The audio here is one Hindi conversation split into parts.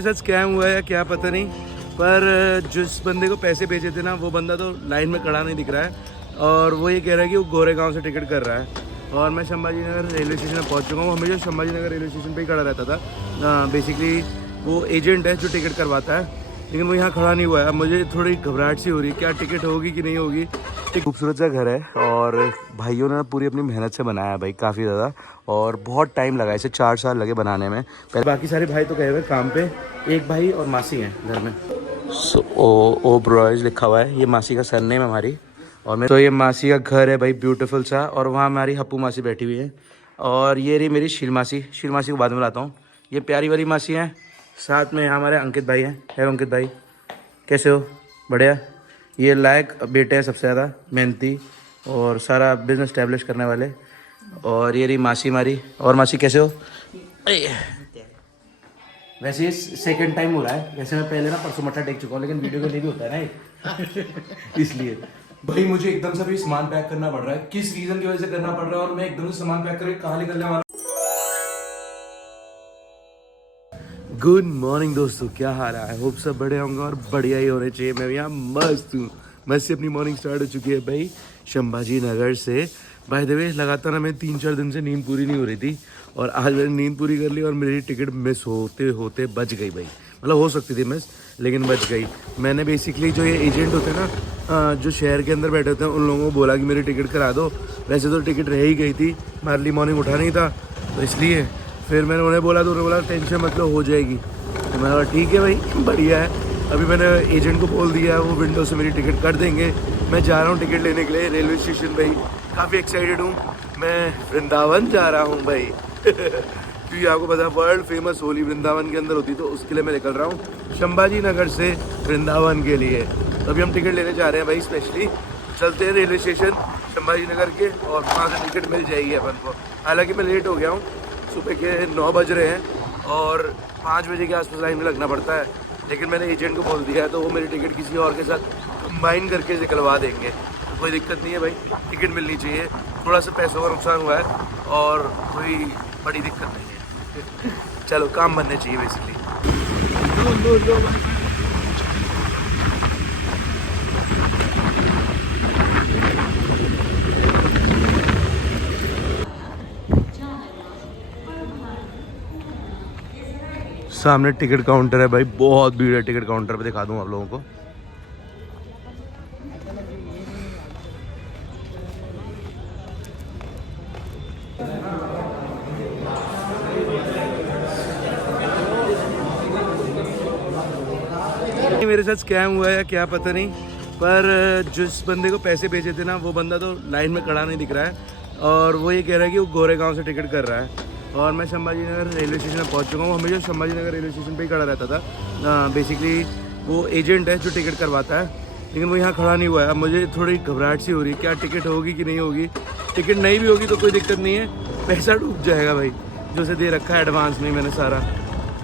साथ स्कैम हुआ है या क्या पता नहीं, पर जिस बंदे को पैसे भेजे थे ना वो बंदा तो लाइन में खड़ा नहीं दिख रहा है और वो ये कह रहा है कि वो गोरेगांव से टिकट कर रहा है। और मैं संभाजी नगर रेलवे स्टेशन में पहुंच चुका हूँ। हमेशा संभाजी नगर रेलवे स्टेशन पे ही खड़ा रहता था। बेसिकली वो एजेंट है जो टिकट करवाता है, लेकिन वो यहाँ खड़ा नहीं हुआ है। अब मुझे थोड़ी घबराहट सी हो रही है, क्या टिकट होगी कि नहीं होगी। एक खूबसूरत सा घर है और भाइयों ने पूरी अपनी मेहनत से बनाया है भाई, काफ़ी ज़्यादा, और बहुत टाइम लगा, इसे 4 साल लगे बनाने में। पहले बाकी सारे भाई तो गए हुए काम पे, एक भाई और मासी हैं घर में। ओ ब्रॉयज लिखा हुआ है, ये मासी का सरनेम है हमारी। और मैं तो ये मासी का घर है भाई, ब्यूटीफुल सा। और वहाँ हमारी हप्पू मासी बैठी हुई है और ये रही मेरी शील मासी को बाद में लाता हूँ। ये प्यारी वाली मासी हैं, साथ में हमारे अंकित भाई हैं। है अंकित भाई, कैसे हो? बढ़िया। ये लायक बेटे हैं, सबसे ज़्यादा मेहनती और सारा बिजनेस स्टैब्लिश करने वाले। और ये रही मासी हमारी। और मासी कैसे हो? वैसे ये सेकंड टाइम हो रहा है, वैसे मैं पहले ना परसों मट्ठा टेक चुका हूँ, लेकिन वीडियो के लिए भी होता है ना इसलिए भाई मुझे एकदम से भी सामान पैक करना पड़ रहा है। किस रीजन की वजह से करना पड़ रहा है और मैं एकदम से सामान पैक करके कहाँ निकलने वाला। गुड मॉर्निंग दोस्तों, क्या हाल है? आई होप सब बड़े होंगे और बढ़िया ही होने चाहिए। मैं यहाँ मस्त हूँ, मस्त से अपनी मॉर्निंग स्टार्ट हो चुकी है भाई संभाजी नगर से। बाय द वे लगातार हमें 3-4 दिन से नींद पूरी नहीं हो रही थी और आज मैंने नींद पूरी कर ली और मेरी टिकट मिस होते होते बच गई भाई। मतलब हो सकती थी मिस, लेकिन बच गई। मैंने बेसिकली जो ये एजेंट होते हैं ना, जो शहर के अंदर बैठे होते हैं, उन लोगों को बोला कि मेरी टिकट करा दो। वैसे तो टिकट रह ही गई थी, अर्ली मॉर्निंग उठा नहीं था, तो इसलिए फिर मैंने उन्हें बोला, तो उन्होंने बोला टेंशन मतलब हो जाएगी। तो मैंने बोला ठीक है भाई, बढ़िया है। अभी मैंने एजेंट को बोल दिया, वो विंडो से मेरी टिकट कर देंगे। मैं जा रहा हूँ टिकट लेने के लिए रेलवे स्टेशन भाई, काफ़ी एक्साइटेड हूँ। मैं वृंदावन जा रहा हूँ भाई क्योंकि आपको पता है वर्ल्ड फेमस होली वृंदावन के अंदर होती, तो उसके लिए मैं निकल रहा हूँ संभाजी नगर से वृंदावन के लिए। तो अभी हम टिकट लेने जा रहे हैं भाई, स्पेशली चलते हैं रेलवे स्टेशन संभाजी नगर के और वहाँ से टिकट मिल जाएगी अपन को। हालांकि मैं लेट हो गया हूँ, सुबह के 9 बज रहे हैं और 5 बजे के आसपास लाइन में लगना पड़ता है, लेकिन मैंने एजेंट को बोल दिया है तो वो मेरी टिकट किसी और के साथ कंबाइन करके निकलवा देंगे। तो कोई दिक्कत नहीं है भाई, टिकट मिलनी चाहिए। थोड़ा सा पैसों का नुकसान हुआ है और कोई बड़ी दिक्कत नहीं है चलो काम बनने चाहिए बेसिकली। सामने टिकट काउंटर है भाई, बहुत भीड़ है टिकट काउंटर पे, दिखा दूं आप लोगों को। मेरे साथ स्कैम हुआ है या क्या पता नहीं, पर जिस बंदे को पैसे भेजे थे ना वो बंदा तो लाइन में खड़ा नहीं दिख रहा है और वो ये कह रहा है कि वो गोरेगांव से टिकट कर रहा है। और मैं संभाजी नगर रेलवे स्टेशन में पहुंच चुका हूँ। हमेशा संभाजी नगर रेलवे स्टेशन पे ही खड़ा रहता था। बेसिकली वो एजेंट है जो टिकट करवाता है, लेकिन वो यहाँ खड़ा नहीं हुआ है। अब मुझे थोड़ी घबराहट सी हो रही है, क्या टिकट होगी कि नहीं होगी। टिकट नहीं भी होगी तो कोई दिक्कत नहीं है, पैसा डूब जाएगा भाई, जो उसे दे रखा है एडवांस में मैंने सारा।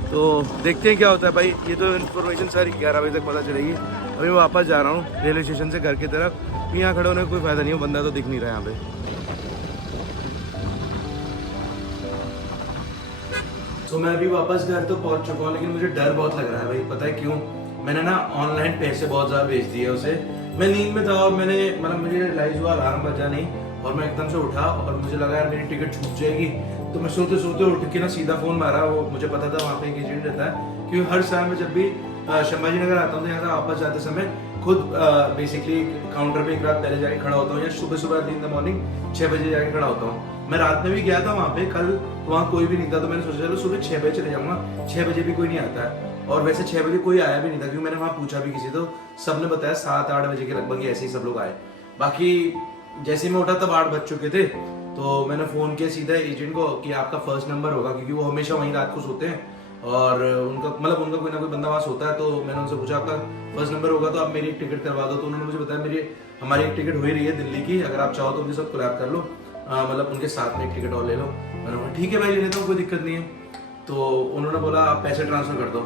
तो देखते हैं क्या होता है भाई, ये तो इन्फॉर्मेशन सारी 11 बजे तक पता चलेगी। अभी मैं वापस जा रहा हूँ रेलवे स्टेशन से घर की तरफ। यहाँ खड़े होने का कोई फ़ायदा नहीं है, बंदा तो दिख नहीं रहा है यहाँ पे। तो मैं अभी वापस घर तो पहुँच चुका हूँ, लेकिन मुझे डर बहुत लग रहा है भाई। पता है क्यों? मैंने ना ऑनलाइन पैसे बहुत ज़्यादा भेज दिए उसे। मैं नींद में था और मैंने मतलब मुझे रियलाइज हुआ, अलार्म बजा नहीं और मैं एकदम से उठा और मुझे लगा यार मेरी टिकट छूट जाएगी। तो मैं सोते सोते उठ के ना सीधा फ़ोन मारा। वो मुझे पता था वहाँ पे एक एजेंट रहता है, क्योंकि हर साल में जब भी संभाजी नगर आता हूँ तो यहाँ से वापस जाते समय खुद बेसिकली काउंटर पे एक रात पहले जाके खड़ा होता हूँ, या सुबह सुबह इन द मॉर्निंग 6 बजे जाके खड़ा होता हूँ। मैं रात में भी गया था वहाँ पे कल, तो वहाँ कोई भी नहीं था, तो मैंने सोचा चलो सुबह 6 बजे चले जाऊँगा। 6 बजे भी कोई नहीं आता है और वैसे 6 बजे कोई आया भी नहीं था, क्योंकि मैंने वहाँ पूछा भी किसी, तो सबने बताया 7-8 बजे के लगभग ऐसे ही सब लोग आए। बाकी जैसे ही मैं उठा तब 8 बज चुके थे, तो मैंने फ़ोन किया सीधा एजेंट को कि आपका फर्स्ट नंबर होगा, क्योंकि वो हमेशा वहीं रात को सोते हैं और उनका कोई ना कोई बंदा वहाँ सोता है। तो मैंने उनसे पूछा आपका फर्स्ट नंबर होगा तो आप मेरी एक टिकट करवा दो। तो उन्होंने मुझे बताया हमारी एक टिकट हो ही रही है दिल्ली की, अगर आप चाहो तो उनके साथ कोलैब कर लो, मतलब उनके साथ में एक टिकट और ले लो। मैंने बोला ठीक है भाई ले लेता हूँ, कोई दिक्कत नहीं है। तो उन्होंने बोला आप पैसे ट्रांसफ़र कर दो।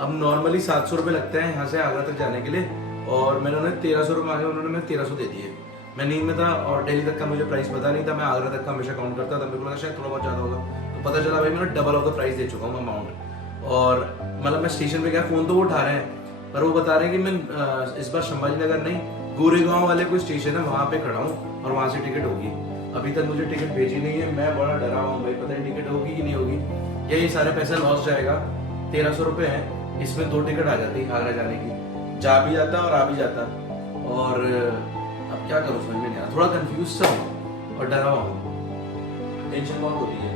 अब नॉर्मली 700 रुपये लगते हैं यहाँ से आगरा तक जाने के लिए, और मैंने उन्हें 1300 रुपये मांगे, उन्होंने मैं 1300 दे दिए। मैं नींद में था और दिल्ली तक का मुझे प्राइस पता नहीं था, मैं आगरा तक का हमेशा काउंट करता था, मेरे को लगा शायद थोड़ा बहुत ज़्यादा होगा। तो पता चला भाई मैंने डबल ऑफ द प्राइस दे चुका हूँ अमाउंट। और मतलब मैं स्टेशन पे गया, फ़ोन तो वो उठा रहे हैं, पर वो बता रहे हैं कि मैं इस बार संभाजी नगर नहीं, गोरेगांव वाले कोई स्टेशन है वहाँ पे खड़ा हूँ और वहाँ से टिकट होगी। अभी तक मुझे टिकट भेजी नहीं है, मैं बड़ा डरा हुआ हूँ भाई, पता नहीं टिकट होगी कि नहीं होगी, ये सारे पैसा लॉस जाएगा। 1300 रुपये है, इसमें 2 टिकट आ जाती आगरा जाने की, जा भी जाता और आ भी जाता। और अब क्या करूँ समझ में नहीं आ रहा, थोड़ा कंफ्यूज सा हूँ और डरा हुआ हूँ, टेंशन बहुत हो रही है।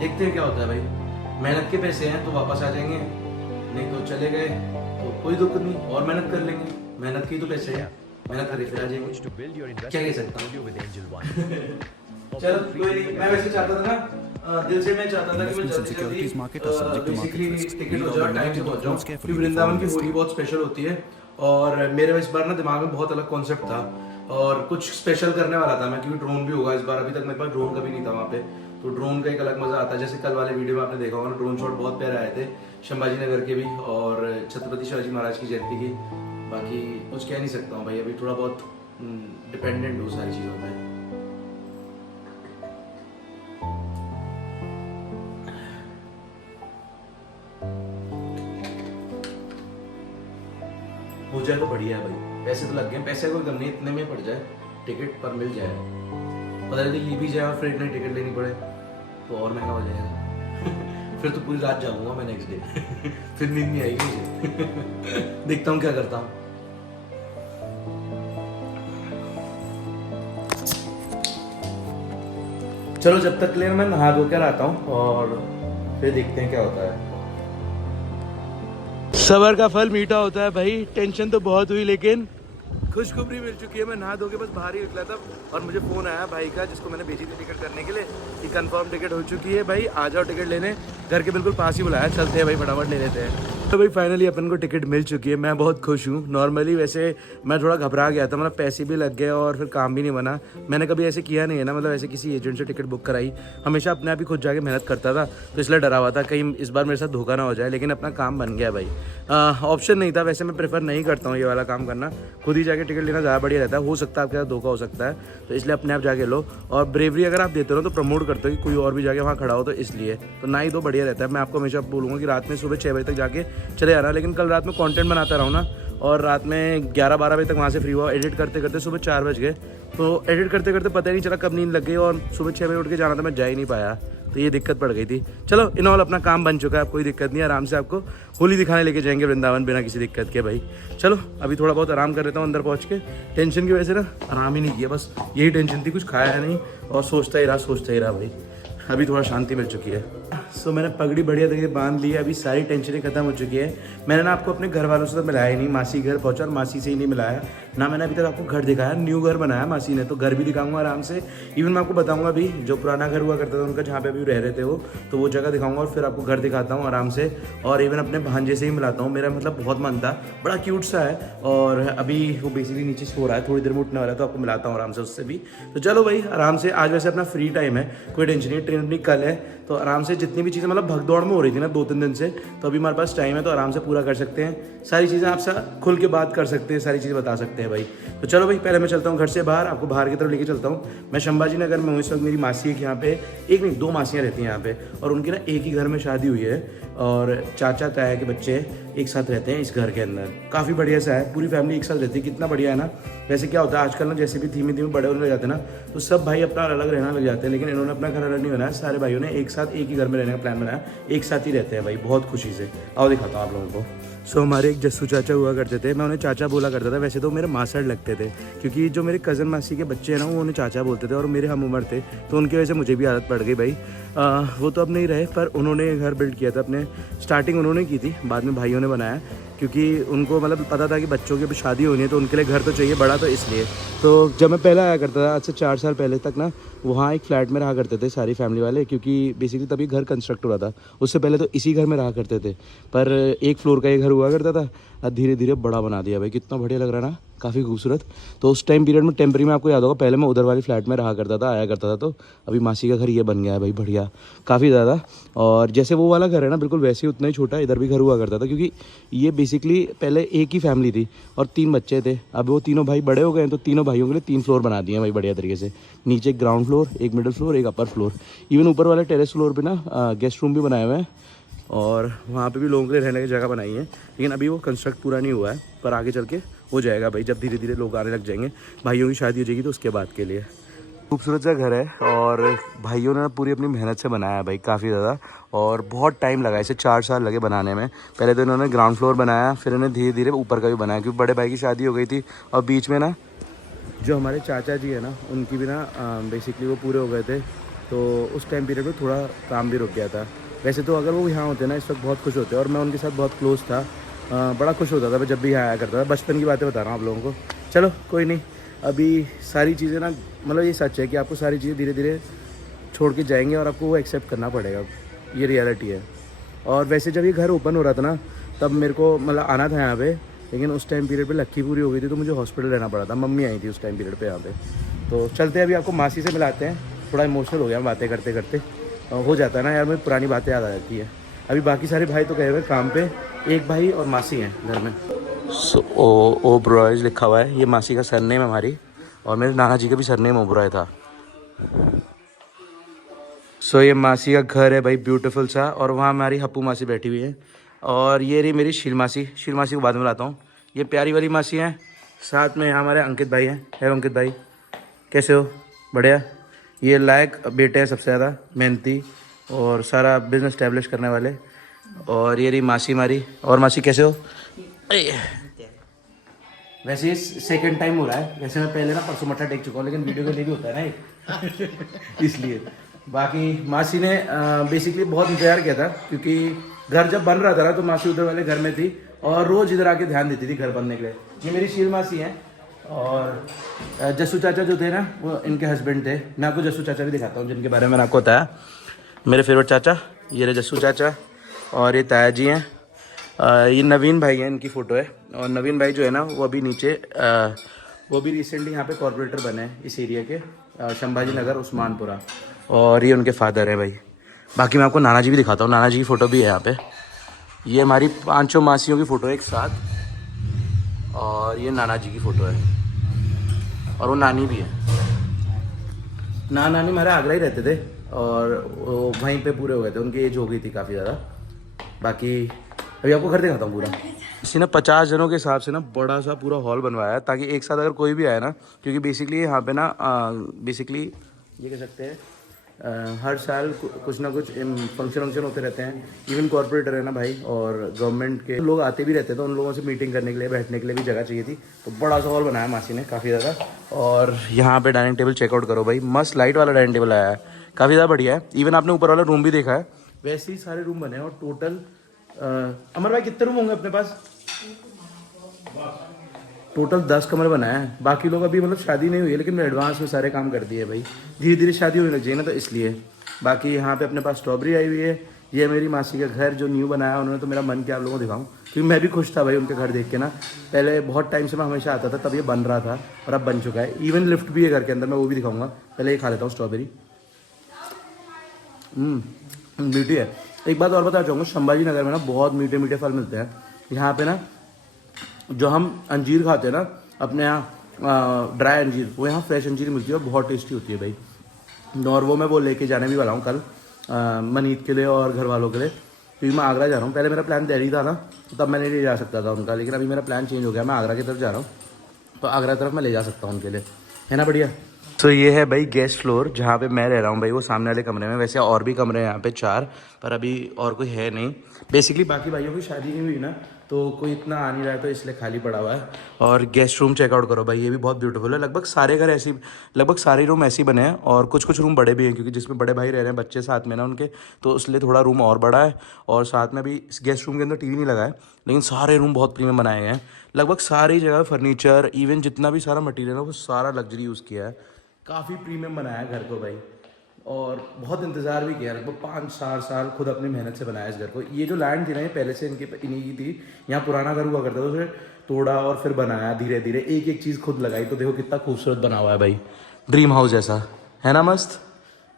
देखते हैं क्या होता है भाई, मेहनत के पैसे हैं तो वापस आ जाएंगे, नहीं तो चले गए तो कोई दुख नहीं, और मेहनत कर लेंगे, मेहनत की तो पैसे हैं, मेहनत करके फिर आ जाएंगे, क्या कह सकता हूँ। चलो कोई नहीं, मैं वैसे चाहता था ना, दिल से मैं चाहता था कि मैं जल्दी जल्दी बेसिकली टिकट हो जाए, टाइम से पहुंच जाऊं, क्योंकि वृंदावन की होली बहुत स्पेशल होती है। और मेरे इस बार ना दिमाग में बहुत अलग कॉन्सेप्ट था और कुछ स्पेशल करने वाला था मैं, क्योंकि ड्रोन भी होगा इस बार, अभी तक मेरे पास ड्रोन कभी नहीं था वहाँ पे, तो ड्रोन का एक अलग मजा आता है। जैसे कल वाले वीडियो में आपने देखा होगा, ड्रोन शॉट बहुत प्यारे आए थे संभाजी नगर के भी और छत्रपति शिवाजी महाराज की जयंती की। बाकी कुछ कह नहीं सकता हूँ भाई, अभी थोड़ा बहुत डिपेंडेंट हूँ सारी चीज़ों में। हो जाए तो बढ़िया है भाई, पैसे तो लग गए, पैसे कोई कम नहीं, इतने में पड़ जाए टिकट पर मिल जाए, पता नहीं ये भी जाए और फिर इतनी टिकट लेनी पड़े तो और महंगा हो जाएगा। फिर तो पूरी रात जाऊंगा मैं नेक्स्ट डे। फिर नींद नहीं आएगी मुझे। देखता हूँ क्या करता हूँ। चलो जब तक ले मैं नहा धो कर आता हूँ और फिर देखते हैं क्या होता है। सबर का फल मीठा होता है भाई, टेंशन तो बहुत हुई लेकिन खुशखबरी मिल चुकी है। मैं नहा धो के बस बाहर ही निकला था और मुझे फ़ोन आया भाई का, जिसको मैंने भेजी थी टिकट करने के लिए, कि कंफर्म टिकट हो चुकी है भाई, आ जाओ टिकट लेने। घर के बिल्कुल पास ही बुलाया, चलते हैं भाई फटाफट ले लेते हैं। तो भाई फाइनली अपन को टिकट मिल चुकी है, मैं बहुत खुश हूँ। नॉर्मली वैसे मैं थोड़ा घबरा गया था, मतलब पैसे भी लग गए और फिर काम भी नहीं बना। मैंने कभी ऐसे किया नहीं है ना, मतलब ऐसे किसी एजेंट से टिकट बुक कराई, हमेशा अपने आप ही खुद जाके मेहनत करता था, तो इसलिए डरा हुआ था कहीं इस बार मेरे साथ धोखा ना हो जाए। लेकिन अपना काम बन गया भाई, ऑप्शन नहीं था। वैसे मैं प्रेफर नहीं करता हूँ ये वाला काम करना, खुद ही जाके टिकट लेना ज़्यादा बढ़िया रहता है। हो सकता है आपके साथ धोखा हो सकता है, तो इसलिए अपने आप जाके लो। और ब्रेवरी अगर आप देते हो ना तो प्रमोट करते हो कि कोई और भी जाके वहाँ खड़ा हो, तो इसलिए तो ना ही दो बढ़िया रहता है। मैं आपको हमेशा बोलूँगा कि रात में सुबह 6 बजे तक जाके चले जाना। लेकिन कल रात में कंटेंट बनाता रहा हूँ ना, और रात में 11-12 बजे तक वहाँ से फ्री हुआ, एडिट करते करते सुबह 4 बज गए, तो एडिट करते करते पता ही नहीं चला कब नींद लग गई और सुबह 6 बजे उठ के जाना था, मैं जा ही नहीं पाया, तो ये दिक्कत पड़ गई थी। चलो इन ऑल अपना काम बन चुका है, कोई दिक्कत नहीं, आराम से आपको होली दिखाने लेके जाएंगे वृंदावन बिना किसी दिक्कत के भाई। चलो अभी थोड़ा बहुत आराम कर लेता हूँ अंदर पहुँच के। टेंशन की वजह से ना आराम ही नहीं किया, बस यही टेंशन थी, कुछ खाया नहीं और सोचता ही रहा भाई। अभी थोड़ा शांति मिल चुकी है। सो मैंने पगड़ी बढ़िया तरीके बांध ली है, अभी सारी टेंशनें खत्म हो चुकी है। मैंने ना आपको अपने घर वालों से तो मिलाया ही नहीं, मासी घर पहुंचा और मासी से ही नहीं मिलाया ना। मैंने अभी तक आपको घर दिखाया, न्यू घर बनाया मासी ने, तो घर भी दिखाऊंगा आराम से। इवन मैं आपको बताऊंगा अभी जो पुराना घर हुआ करता था उनका, जहाँ पे अभी रह रहे थे वो, तो वो जगह दिखाऊंगा और फिर आपको घर दिखाता हूँ आराम से। और इवन अपने भांजे से ही मिलाता हूँ, मेरा मतलब बहुत मन था, बड़ा क्यूट सा है। और अभी वो बेसिकली नीचे सो रहा है, थोड़ी देर में उठने वाला है, तो आपको मिलाता हूँ आराम से उससे भी। तो चलो भाई आराम से, आज वैसे अपना फ्री टाइम है, कोई टेंशन नहीं, ट्रेन अपनी कल है, तो आराम से जितनी भी चीज़ें मतलब भगदौड़ में हो रही थी ना 2-3 दिन से, तो अभी हमारे पास टाइम है, तो आराम से पूरा कर सकते हैं सारी चीज़ें, आपसे खुल के बात कर सकते हैं, सारी चीज़ें बता सकते हैं भाई। तो चलो भाई पहले मैं चलता हूँ घर से बाहर, आपको बाहर की तरफ लेके चलता हूँ। मैं संभाजी नगर में हूँ इस वक्त, मेरी मासी एक यहाँ पे, एक नहीं 2 मासियाँ रहती हैं यहाँ पे, और उनकी ना एक ही घर में शादी हुई है और चाचा ताया के बच्चे एक साथ रहते हैं इस घर के अंदर। काफ़ी बढ़िया सा है, पूरी फैमिली एक साथ रहती है, कितना बढ़िया है ना। वैसे क्या होता है आजकल ना, जैसे भी धीमे धीमे बड़े होने लग जाते हैं ना, तो सब भाई अपना अलग रहना लग जाते हैं, लेकिन इन्होंने अपना घर अलग नहीं बनाया, सारे भाइयों ने एक साथ एक ही घर में रहने का प्लान बनाया, एक साथ ही रहते हैं भाई, बहुत खुशी से। आओ दिखाता हूँ आप लोगों को। सो हमारे एक जस्सू चाचा हुआ करते थे, मैं उन्हें चाचा बोला करता था, वैसे तो मेरे मासड़ लगते थे, क्योंकि जो मेरे कज़न मासी के बच्चे हैं ना वो उन्हें चाचा बोलते थे और मेरे हम उम्र थे, तो उनकी वजह से मुझे भी आदत पड़ गई भाई। वो तो अब नहीं रहे, पर उन्होंने घर बिल्ड किया था अपने, स्टार्टिंग उन्होंने की थी, बाद में भाइयों ने बनाया, क्योंकि उनको मतलब पता था कि बच्चों की भी शादी होनी है, तो उनके लिए घर तो चाहिए बड़ा, तो इसलिए। तो जब मैं पहले आया करता था आज से 4 साल पहले तक ना, वहाँ एक फ्लैट में रहा करते थे सारी फैमिली वाले, क्योंकि बेसिकली तभी घर कंस्ट्रक्ट हो रहा था, उससे पहले तो इसी घर में रहा करते थे। पर 1 फ्लोर का ये घर हुआ करता था, धीरे धीरे बड़ा बना दिया भाई, कितना बढ़िया लग रहा है ना, काफ़ी खूबसूरत। तो उस टाइम पीरियड में टेम्परी में आपको याद होगा, पहले मैं उधर वाली फ्लैट में रहा करता था, आया करता था। तो अभी मासी का घर ये बन गया है भाई, बढ़िया काफ़ी ज़्यादा। और जैसे वो वाला घर है ना, बिल्कुल वैसे ही उतना ही छोटा इधर भी घर हुआ करता था, क्योंकि ये बेसिकली पहले एक ही फैमिली थी और 3 बच्चे थे। अब वो तीनों भाई बड़े हो गए हैं, तो तीनों भाइयों के लिए 3 फ्लोर बना दिए हैं भाई बढ़िया तरीके से। नीचे ग्राउंड फ्लोर, एक मिडिल फ्लोर, एक अपर फ्लोर। इवन ऊपर वाले टेरेस फ्लोर पर ना गेस्ट रूम भी बनाए हुए हैं, और वहाँ पे भी लोगों के लिए रहने की जगह बनाई है। लेकिन अभी वो कंस्ट्रक्ट पूरा नहीं हुआ है, पर आगे चल के हो जाएगा भाई, जब धीरे धीरे लोग आने लग जाएंगे। भाइयों की शादी हो जाएगी तो उसके बाद के लिए। खूबसूरत सा घर है, और भाइयों ने पूरी अपनी मेहनत से बनाया है भाई काफ़ी ज़्यादा। और बहुत टाइम लगा, इसे 4 साल लगे बनाने में। पहले तो इन्होंने ग्राउंड फ्लोर बनाया, फिर इन्हें धीरे धीरे ऊपर का भी बनाया, क्योंकि बड़े भाई की शादी हो गई थी। और बीच में ना जो हमारे चाचा जी है ना, उनकी भी ना बेसिकली वो पूरे हो गए थे, तो उस टाइम पीरियड में थोड़ा काम भी रुक गया था। वैसे तो अगर वो यहाँ होते ना, इस वक्त बहुत खुश होते, और मैं उनके साथ बहुत क्लोज था। बड़ा खुश होता था मैं जब भी यहाँ आया करता था। बचपन की बातें बता रहा हूँ आप लोगों को। चलो कोई नहीं, अभी सारी चीज़ें ना, मतलब ये सच है कि आपको सारी चीज़ें धीरे धीरे छोड़ के जाएंगे, और आपको वो एक्सेप्ट करना पड़ेगा, ये रियलिटी है। और वैसे जब ये घर ओपन हो रहा था ना, तब मेरे को मतलब आना था यहाँ पे, लेकिन उस टाइम पीरियड पे लक्की पूरी हो गई थी, तो मुझे हॉस्पिटल रहना पड़ा था। मम्मी आई थी उस टाइम पीरियड पे यहाँ पे। तो चलते हैं, अभी आपको मासी से मिलाते हैं। थोड़ा इमोशनल हो गया बातें करते करते, हो जाता है ना यार, मुझे पुरानी बातें याद आ जाती है। अभी बाकी सारे भाई तो गए हुए काम पे, एक भाई और मासी हैं घर में। ओबरॉय लिखा हुआ है, ये मासी का सरनेम है हमारी, और मेरे नाना जी का भी सरनेम ओबरॉय था। ये मासी का घर है भाई, ब्यूटीफुल सा। और वहाँ हमारी हप्पू मासी बैठी हुई है, और ये रही मेरी शील मासी। शील मासी को बाद में लाता हूँ। ये प्यारी वाली मासी हैं, साथ में यहाँ हमारे अंकित भाई हैं। हेलो अंकित भाई, कैसे हो? बढ़िया। ये लायक बेटे हैं, सबसे ज़्यादा मेहनती और सारा बिजनेस स्टैब्लिश करने वाले। और ये रही मासी हमारी। और मासी कैसे हो? वैसे ये सेकंड टाइम हो रहा है, वैसे मैं पहले ना परसों मट्ठा टेक चुका हूँ, लेकिन वीडियो के लिए भी होता है ना ये इसलिए। बाकी मासी ने बेसिकली बहुत इंतजार किया था, क्योंकि घर जब बन रहा था ना, तो मासी उधर वाले घर में थी और रोज इधर आके ध्यान देती थी घर बनने के लिए। ये मेरी शील मासी हैं, और जस्सू चाचा जो थे ना, वो इनके हस्बैंड थे। मैं आपको जस्सू चाचा भी दिखाता हूँ, जिनके बारे में मैंने आपको बताया, मेरे फेवरेट चाचा। ये रहे जस्सू चाचा, और ये ताया जी हैं। ये नवीन भाई हैं, इनकी फ़ोटो है। और नवीन भाई जो है ना, वो अभी नीचे वो भी रिसेंटली यहाँ पे कॉर्पोरेटर बने हैं इस एरिया के, संभाजी नगर उस्मानपुरा। और ये उनके फादर है भाई। बाकी मैं आपको नाना जी भी दिखाता हूँ, नाना जी की फ़ोटो भी है यहाँ पे। ये हमारी 5 मासियों की फ़ोटो है एक साथ, और ये नाना जी की फ़ोटो है, और वो नानी भी है। नानी हमारे आगरा ही रहते थे, और वो वहीं पे पूरे हो गए थे, उनकी एज हो गई थी काफ़ी ज़्यादा। बाकी अभी आपको घर दिखाता हूँ पूरा। इसी ना 50 जनों के हिसाब से ना बड़ा सा पूरा हॉल बनवाया है, ताकि एक साथ अगर कोई भी आए ना, क्योंकि बेसिकली यहाँ पे ना बेसिकली ये कह सकते हैं हर साल कुछ ना कुछ फंक्शन वंक्शन होते रहते हैं। इवन कॉर्पोरेटर है ना भाई, और गवर्नमेंट के लोग आते भी रहते थे, तो उन लोगों से मीटिंग करने के लिए, बैठने के लिए भी जगह चाहिए थी। तो बड़ा सा हॉल बनाया मासी ने काफ़ी ज़्यादा। और यहाँ पे डाइनिंग टेबल चेकआउट करो भाई, मस्त लाइट वाला डाइनिंग टेबल आया है, काफ़ी ज़्यादा बढ़िया है। इवन आपने ऊपर वाला रूम भी देखा है, वैसे ही सारे रूम बने हैं। और टोटल अमर भाई कितने रूम होंगे अपने पास? टोटल 10 कमरे बनाए हैं। बाकी लोग अभी मतलब शादी नहीं हुई है, लेकिन मैं एडवांस में सारे काम कर दिए भाई, धीरे धीरे शादी होने लग जाएगी ना, तो इसलिए। बाकी यहाँ पे अपने पास स्ट्रॉबेरी आई हुई है। ये मेरी मासी का घर जो न्यू बनाया उन्होंने, तो मेरा मन किया आप लोगों को दिखाऊं, क्योंकि मैं भी खुश था भाई उनके घर देख के ना। पहले बहुत टाइम से मैं हमेशा आता था, तब ये बन रहा था, और अब बन चुका है। इवन लिफ्ट भी है घर के अंदर, मैं वो भी दिखाऊंगा। पहले ये खा लेता हूँ स्ट्रॉबेरी। ब्यूटी है। एक बात और बताना चाहूँगा, संभाजी नगर में ना बहुत मीठे मीठे फल मिलते हैं। यहाँ पे ना जो हम अंजीर खाते हैं ना अपने यहाँ, ड्राई अंजीर, वो यहाँ फ्रेश अंजीर मिलती है, और बहुत टेस्टी होती है भाई। और वो मैं वो लेके जाने भी वाला हूँ कल, मनीत के लिए और घर वालों के लिए, क्योंकि मैं आगरा जा रहा हूँ। पहले मेरा प्लान दिल्ली था ना, तो तब मैं नहीं ले जा सकता था उनका, लेकिन अभी मेरा प्लान चेंज हो गया, मैं आगरा की तरफ जा रहा हूँ, तो आगरा तरफ मैं ले जा सकता हूँ उनके लिए, है ना बढ़िया। तो ये है भाई गेस्ट फ्लोर, जहाँ पे मैं रह रहा हूँ भाई, वो सामने वाले कमरे में। वैसे और भी कमरे हैं यहाँ पे 4, पर अभी और कोई है नहीं। बेसिकली बाकी भाइयों की शादी नहीं हुई ना, तो कोई इतना आ नहीं रहा है, तो इसलिए खाली पड़ा हुआ है। और गेस्ट रूम चेकआउट करो भाई, ये भी बहुत ब्यूटीफुल है। लगभग सारे घर ऐसे, लगभग सारे रूम ऐसे ही बने हैं, और कुछ कुछ रूम बड़े भी हैं, क्योंकि जिसमें बड़े भाई रह रहे हैं, बच्चे साथ में ना उनके, तो इसलिए थोड़ा रूम और बड़ा है। और साथ में भी इस गेस्ट रूम के अंदर टीवी नहीं लगा है, लेकिन सारे रूम बहुत प्रीमियम बनाए गए हैं। लगभग सारी जगह फर्नीचर, इवन जितना भी सारा मटीरियल है, वो सारा लग्जरी यूज़ किया है। काफ़ी प्रीमियम बनाया है घर को भाई, और बहुत इंतज़ार भी किया, लगभग 5-4 साल खुद अपनी मेहनत से बनाया इस घर को। ये जो लैंड थी ना, ये पहले से इनकी इन्हीं की थी। यहाँ पुराना घर हुआ करता था, उसे तोड़ा और फिर बनाया धीरे धीरे, एक एक चीज़ खुद लगाई। तो देखो कितना खूबसूरत बना हुआ है भाई, ड्रीम हाउस जैसा है ना, मस्त।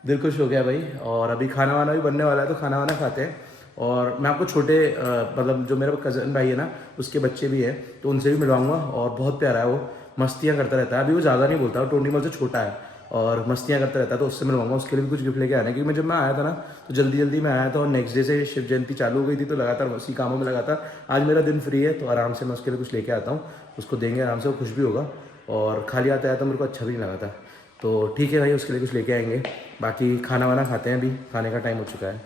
दिल खुश हो गया भाई। और अभी खाना वाना भी बनने वाला है, तो खाना वाना खाते हैं। और मैं आपको छोटे मतलब जो मेरा कज़न भाई है ना, उसके बच्चे भी हैं, तो उनसे भी मिलवाऊंगा। और बहुत प्यारा है वो, मस्तियाँ करता रहता है। अभी वो ज़्यादा नहीं बोलता, वो टोनी मल से छोटा है और मस्तियाँ करता रहता है, तो उससे मिलवाऊंगा। उसके लिए भी कुछ गिफ्ट लेके आना है, क्योंकि जब मैं आया था ना तो जल्दी जल्दी में आया था, और नेक्स्ट डे से शिव जयंती चालू हो गई थी, तो लगातार उसी कामों में लगा था। आज मेरा दिन फ्री है, तो आराम से मैं उसके लिए कुछ लेके आता हूँ, उसको देंगे आराम से, वो खुश भी होगा। और खाली आता है तो मेरे को अच्छा भी नहीं लगा था, तो ठीक है भाई, उसके लिए कुछ लेके आएंगे। बाकी खाना वाना खाते हैं, अभी खाने का टाइम हो चुका है।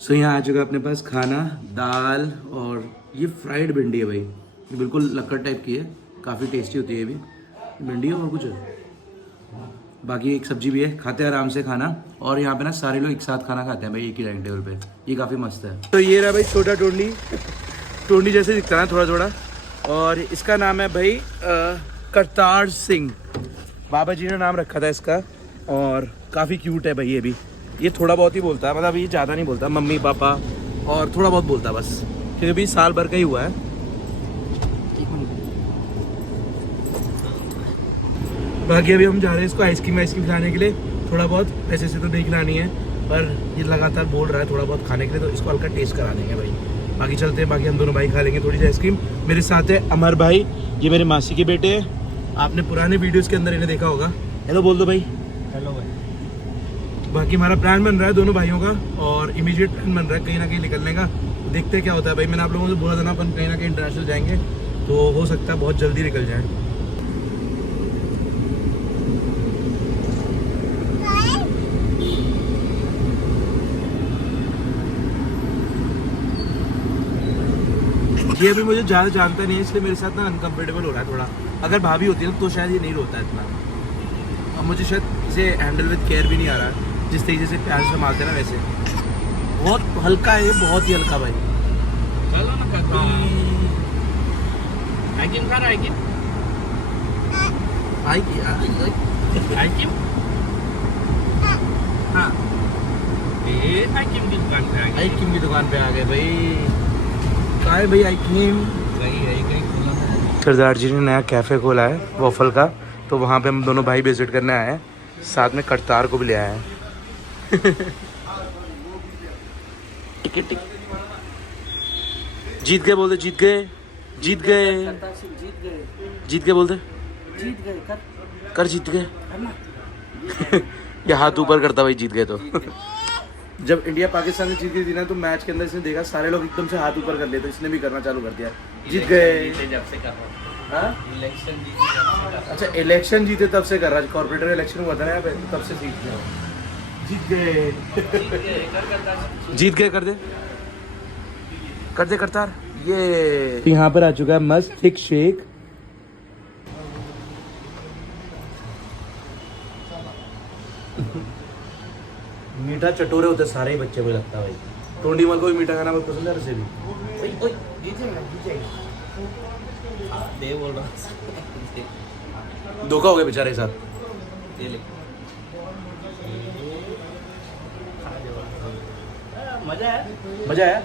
सो यहाँ आ चुका है अपने पास खाना, दाल, और ये फ्राइड भिंडी है भाई, ये बिल्कुल लक्कड़ टाइप की है, काफ़ी टेस्टी होती है ये भी भिंडी है। और कुछ है, बाकी एक सब्जी भी है। खाते हैं आराम से खाना, और यहाँ पे ना सारे लोग एक साथ खाना खाते हैं भाई, एक ही डाइनिंग टेबल पे, ये काफ़ी मस्त है। तो ये रहा भाई छोटा टोंडी, टोंडी जैसे दिखता है थोड़ा थोड़ा, और इसका नाम है भाई करतार सिंह, बाबा जी ने नाम रखा था इसका। और काफ़ी क्यूट है भाई ये भी, ये थोड़ा बहुत ही बोलता है, मतलब ये ज़्यादा नहीं बोलता, मम्मी पापा और थोड़ा बहुत बोलता है बस, क्योंकि अभी साल भर का ही हुआ है। बाकी अभी हम जा रहे हैं इसको आइसक्रीम खिलाने के लिए, थोड़ा बहुत, ऐसे से तो नहीं खिलानी है, पर ये लगातार बोल रहा है थोड़ा बहुत खाने के लिए, तो इसको हल्का टेस्ट करा देंगे भाई। बाकी चलते हैं, बाकी हम दोनों भाई खा लेंगे थोड़ी सी आइसक्रीम। मेरे साथ है अमर भाई, ये मेरे मासी के बेटे हैं, आपने पुराने वीडियोस के अंदर इन्हें देखा होगा। हेलो बोल दो भाई। हेलो भाई। बाकी हमारा प्लान बन रहा है दोनों भाइयों का, और इमीडिएट प्लान बन रहा है कहीं ना कहीं निकलने का, देखते हैं क्या होता है भाई। मैंने आप लोगों से बोला था ना अपन कहीं ना कहीं इंटरनेशनल जाएंगे, तो हो सकता है बहुत जल्दी निकल जाए। ये अभी मुझे ज़्यादा जानता नहीं है, इसलिए मेरे साथ ना अनकम्फर्टेबल हो रहा है थोड़ा। अगर भाभी होती है तो शायद ये नहीं रोता है इतना, और मुझे शायद इसे हैंडल विद केयर भी नहीं आ रहा है, जिस तरीके से प्यार से संभालते ना वैसे। बहुत हल्का है, बहुत ही हल्का भाई। चलो ना करता आइकिम खा रहा है आइकिम आइकिम हाँ ये आइकिम की दुकान पे आ गए। आइकिम की दुकान पे आ गए भाई। कहाँ है भाई आइकिम? वही है कहीं खुला है। सरदार जी ने नया कैफ़े खोला है वॉफल का, तो वहाँ पे हम दोनों भाई विजिट करने आए हैं, साथ में करतार को भी ले आए हैं। टिकट जीत गए बोलते, जीत गए, जीत गए, जीत गए बोलते, जीत गए कर जीत गए। ये हाथ ऊपर करता भाई जीत गए तो। जब इंडिया पाकिस्तान से जीती थी ना, तो मैच के अंदर इसने देखा सारे लोग एकदम से हाथ ऊपर कर लिए, तो इसने भी करना चालू कर दिया, जीत गए। जब से कर रहा हाँ? हूँ इलेक्शन जीते। अच्छा इलेक्शन जीते तब से कर रहा है, कॉर्पोरेटर इलेक्शन हुआ था ना यहाँ पे, तब से सीख गए। जीत गए, जीत गए, कर दे, कर दे करतार। ये यहाँ पर आ चुका है मस्त थिक शेक। मीठा चटोरे होते सारे ही बच्चे, मुझे लगता है भाई। टोंडी मल को भी मीठा खाना बहुत पसंद है, वैसे भी। दे बोल रहा धोखा हो गया बेचारे के साथ। ये ले मजा है, मजा आया,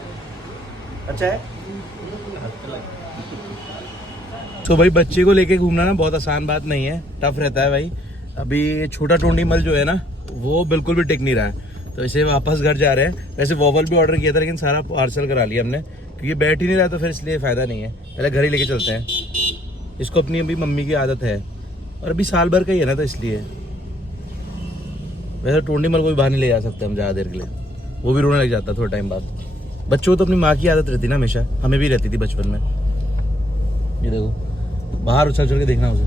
अच्छा है। तो भाई बच्चे को लेके घूमना ना बहुत आसान बात नहीं है, टफ रहता है भाई। अभी छोटा टोंडी मल जो है ना, वो बिल्कुल भी टिक नहीं रहा है, तो इसे वापस घर जा रहे हैं। वैसे वॉवल भी ऑर्डर किया था, लेकिन सारा पार्सल करा लिया हमने, क्योंकि बैठ ही नहीं रहा, तो फिर इसलिए फ़ायदा नहीं है, पहले घर ही लेके चलते हैं। इसको अपनी अभी मम्मी की आदत है, और अभी साल भर का ही है ना, तो इसलिए। वैसे टोंडी मल को भी बाहर नहीं ले जा सकते हम ज़्यादा देर के लिए, वो भी रोने लग जाता है थोड़ा टाइम बाद। बच्चों को तो अपनी माँ की आदत रहती ना हमेशा, हमें भी रहती थी बचपन में। ये देखो बाहर उछल उछल के देखना उसे।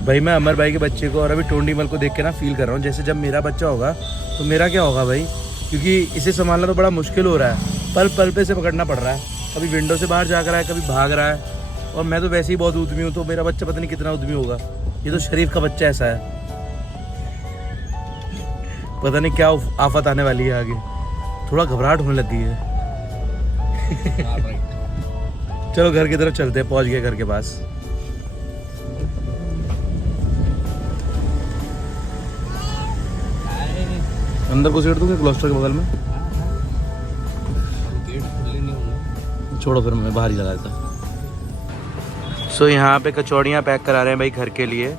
भाई मैं अमर भाई के बच्चे को और अभी टोंडी मल को देख के ना फील कर रहा हूँ, जैसे जब मेरा बच्चा होगा तो मेरा क्या होगा भाई, क्योंकि इसे संभालना तो बड़ा मुश्किल हो रहा है, पल पल पे से पकड़ना पड़ रहा है। कभी विंडो से बाहर जा कर रहा है, कभी भाग रहा है, और मैं तो वैसे ही बहुत उद्यमी हूँ, तो मेरा बच्चा पता नहीं कितना उद्यमी होगा। ये तो शरीफ का बच्चा ऐसा है, पता नहीं क्या आफत आने वाली है आगे। थोड़ा घबराहट होने लगी है। चलो घर की तरफ चलते हैं, पहुंच गए घर के पास। अंदर को सीट दूंगे क्लोस्टर के बगल में। छोड़ो फिर मैं बाहर ही लगा देता। सो यहाँ पे कचौड़ियाँ पैक करा रहे हैं भाई घर के लिए,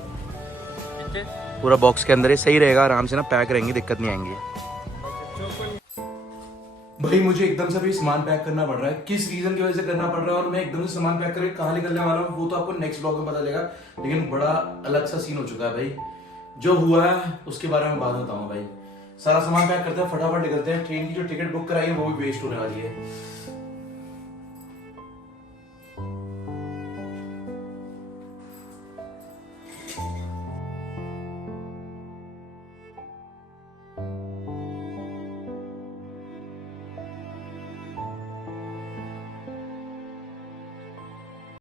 पूरा बॉक्स के अंदर ही सही रहेगा, आराम से ना पैक रहेंगी, दिक्कत नहीं आएंगी। भाई मुझे एकदम से भी सामान पैक करना पड़ रहा है, किस रीजन की वजह से करना पड़ रहा है और मैं एकदम से सामान पैक करके कहाँ निकलने वाला हूँ वो तो आपको नेक्स्ट ब्लॉग में पता चलेगा। लेकिन बड़ा अलग सा सीन हो चुका है भाई, जो हुआ है उसके बारे में बात बताऊंगा भाई। सारा सामान पैक करते हैं, फटाफट निकलते हैं, ट्रेन की जो टिकट बुक कराई है वो भी वेस्ट होने वाली है।